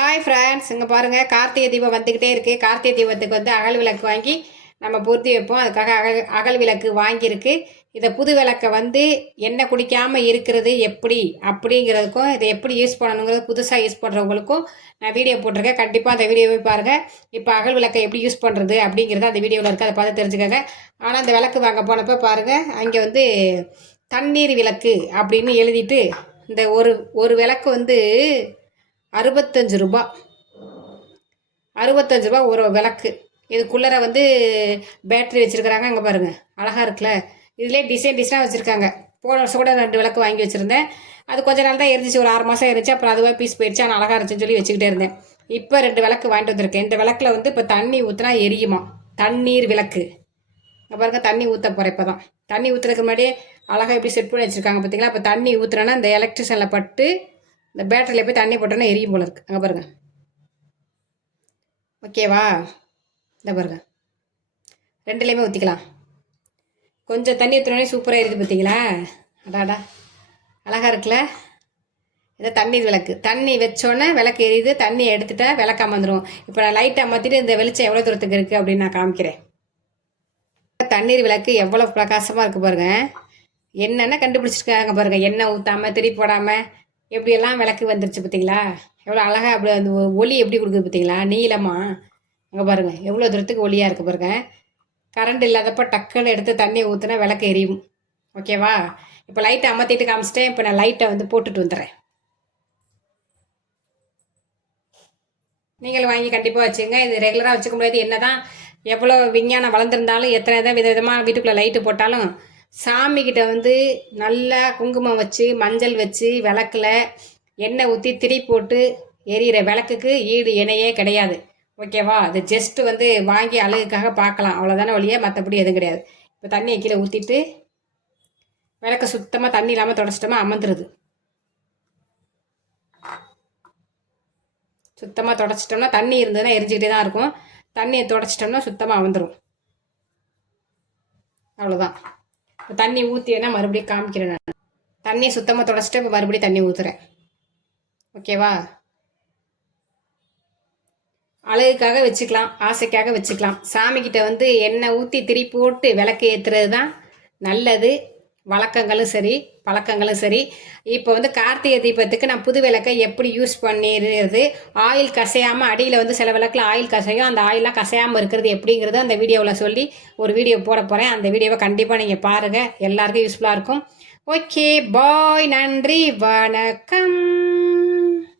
Hi friends இங்கே பாருங்கள் கார்த்திகை தீபம் வந்துக்கிட்டே இருக்குது கார்த்திகை தீபத்துக்கு வந்து அகல் விளக்கு வாங்கி நம்ம பொருத்தி வைப்போம். அதுக்காக அகல் அகல் விளக்கு வாங்கியிருக்கு. இதை புது விளக்கை வந்து எண்ணெய் குடிக்காமல் இருக்கிறது எப்படி? அப்படிங்கிறதுக்கும் இதை எப்படி யூஸ் பண்ணணுங்கிறது புதுசாக யூஸ் பண்ணுறவங்களுக்கும் நான் வீடியோ போட்டிருக்கேன். கண்டிப்பாக அந்த வீடியோவை பாருங்கள் இப்போ அகல் விளக்கை எப்படி யூஸ் பண்ணுறது அப்படிங்கிறது அந்த வீடியோவில் இருக்குது அதை பார்த்து தெரிஞ்சுக்கோங்க. ஆனால் அந்த விளக்கு வாங்க போனப்போ பாருங்கள் அங்கே வந்து தண்ணீர் விளக்கு அப்படின்னு எழுதிட்டு இந்த ஒரு ஒரு விளக்கு வந்து அறுபத்தஞ்சு ரூபா. அறுபத்தஞ்சு ரூபா ஒரு விளக்கு. இதுக்குள்ளே வந்து பேட்ரி வச்சுருக்குறாங்க. அங்கே பாருங்கள் அழகாக இருக்குல்ல. இதுலேயே டிசைன் டிசைனாக வச்சுருக்காங்க. போன வருஷம் கூட ரெண்டு விளக்கு வாங்கி வச்சுருந்தேன். அது கொஞ்ச நாள் தான் இருந்துச்சு ஒரு ஆறு மாதம் இருந்துச்சு அப்புறம் அதுவாக பீஸ் போயிடுச்சு. ஆனால் அழகாக இருந்துச்சுன்னு சொல்லி வச்சுக்கிட்டே இருந்தேன். இப்போ ரெண்டு விளக்கு வாங்கிட்டு வந்திருக்கேன். இந்த விளக்கில் வந்து இப்போ தண்ணி ஊற்றினா எரியுமா? தண்ணீர் விளக்கு. இங்கே பாருங்க. தண்ணி ஊற்ற போகிறேன் இப்போ தான் தண்ணி ஊற்றுறதுக்கு முன்னாடியே அழகாக எப்படி செட் பண்ணி வச்சுருக்காங்க பார்த்தீங்களா இப்போ தண்ணி ஊற்றுறேன்னா இந்த எலக்ட்ரிஷனில் பட்டு இந்த பேட்டரியில் போய் தண்ணி போட்டோன்னா எரியும் போல இருக்குது அங்கே பாருங்க. ஓகேவா இந்த பாருங்க. ரெண்டுலேயுமே ஊற்றிக்கலாம் கொஞ்சம் தண்ணி ஊற்றினோடனே சூப்பராக எரியுது பார்த்தீங்களா அடாடா அழகாக இருக்குல்ல? இதை தண்ணீர் விளக்கு. தண்ணி வச்சோன்னே விளக்கு எரியுது. தண்ணி எடுத்துட்டா விளக்கு அமர்ந்துடும் இப்போ நான் லைட்டை அமர்த்திட்டு இந்த வெளிச்சம் எவ்வளோ தூரத்துக்கு இருக்குது அப்படின்னு நான் காமிக்கிறேன். தண்ணீர் விளக்கு எவ்வளோ பிரகாசமாக இருக்குது பாருங்கள் என்னென்ன கண்டுபிடிச்சிருக்காங்க பாருங்கள் எண்ணெய் ஊற்றாமல் திரி போடாமல் எப்படியெல்லாம் விளக்கு வந்துருச்சு பார்த்தீங்களா? எவ்வளோ அழகாக அப்படி அந்த ஒளி எப்படி கொடுக்குது பார்த்தீங்களா? நீளமாக அங்கே பாருங்கள் எவ்வளோ தூரத்துக்கு ஒளியாக இருக்குது பாருங்கள் கரண்ட் இல்லாதப்போ டக்குன்னு எடுத்து தண்ணி ஊற்றுனா விளக்கு எரியும். ஓகேவா இப்போ லைட்டை அமர்த்திட்டு காமிச்சிட்டேன். இப்போ நான் லைட்டை வந்து போட்டுட்டு வந்துடுறேன். நீங்கள் வாங்கி கண்டிப்பாக வச்சுங்க இது ரெகுலராக வச்சுக்க முடியாது என்ன தான் எவ்வளோ விஞ்ஞானம் வளர்ந்துருந்தாலும் எத்தனை தான் விதவிதமாக வீட்டுக்குள்ளே லைட்டு போட்டாலும் சாமிக்கிட்ட வந்து நல்லா குங்குமம் வச்சு மஞ்சள் வச்சு விளக்கில் எண்ணெய் ஊற்றி திரி போட்டு எரியிற விளக்குக்கு ஈடு இணையே கிடையாது. ஓகேவா? அது ஜஸ்ட் வந்து வாங்கி அழகுக்காக பார்க்கலாம். அவ்வளோதானே வழியே மற்றபடி எதுவும் கிடையாது. இப்போ தண்ணியை கீழே ஊற்றிட்டு விளக்க சுத்தமாக தண்ணி இல்லாமல் தொடச்சிட்டோமா அமர்ந்துருது. சுத்தமாக தொடச்சிட்டோம்னா தண்ணி இருந்ததுன்னா எரிஞ்சுக்கிட்டே தான் இருக்கும். தண்ணியை தொடச்சிட்டோம்னா சுத்தமாக அமர்ந்துடும் அவ்வளோதான் தண்ணி ஊற்றினா மறுபடியும் காமிக்கிறேன் நான். தண்ணியை சுத்தமாக தொடச்சிட்டு இப்போ மறுபடியும் தண்ணி ஊற்றுறேன் ஓகேவா? அழகுக்காக வச்சுக்கலாம் ஆசைக்காக வச்சுக்கலாம். சாமிக்கிட்ட வந்து எண்ணெய் ஊற்றி திரி போட்டு விளக்கு ஏற்றுறது தான் நல்லது. வழக்கங்களும் சரி பழக்கங்களும் சரி. இப்போ வந்து கார்த்திகை தீபத்துக்கு நான் புது விளக்கை எப்படி யூஸ் பண்ணிடுறது ஆயில் கசையாமல் அடியில் வந்து சில விளக்கில் ஆயில் கசையும் அந்த ஆயிலாம் கசையாமல் இருக்கிறது எப்படிங்கிறது அந்த வீடியோவில் சொல்லி ஒரு வீடியோ போட போகிறேன் அந்த வீடியோவை கண்டிப்பாக நீங்கள் பாருங்கள் எல்லாருக்கும் யூஸ்ஃபுல்லாக இருக்கும். ஓகே பாய் நன்றி. வணக்கம்.